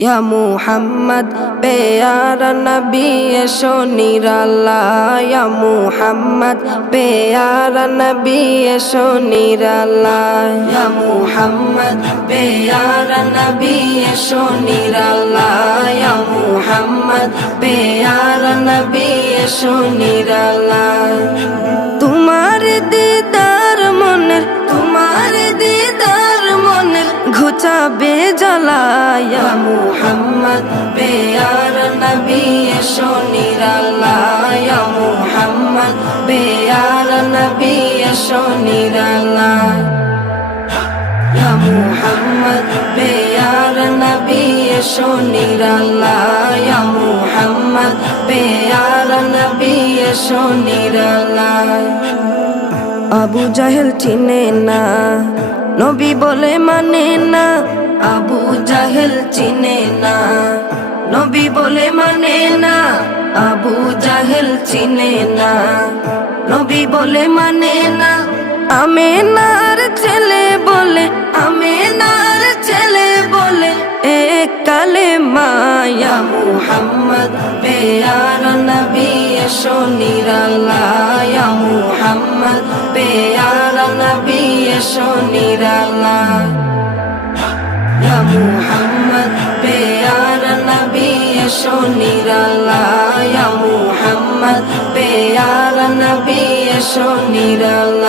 या मुहम्मद प्यारा नबी एशो निराला या मुहम्मद प्यारा नबी एशो निराला या मुहम्मद प्यारा नबी एशो निराला या मुहम्मद प्यारा नबी एशो निराला तुम्हारे दीदार मनेर तुम्हारे दीदार मनेर घुचाबे জ্বালা या मुहम्मद प्यारा नबी एशो निराला या मुहम्मद प्यारा नबी एशो निराला या मुहम्मद प्यारा नबी एशो निराला या मुहम्मद प्यारा नबी एशो निराला আবু জাহেল চিনে না নবী বলে মানে না আবু জাহেল চিনে না নবী বলে মানে না আবু জাহেল চিনে না নবী বলে মানে না আমেনার ছেলে বলে আমেনার ছেলে বলে এক কালেমা ইয়া মুহাম্মদ প্যারা নবী এশো নিরালা ইয়া মুহাম্মদ প্যারা নবী এশো নিরালা ইয়া মুহাম্মদ প্যারা নবী এশো নিরালা ইয়া মুহাম্মদ প্যারা নবী এশো নিরালা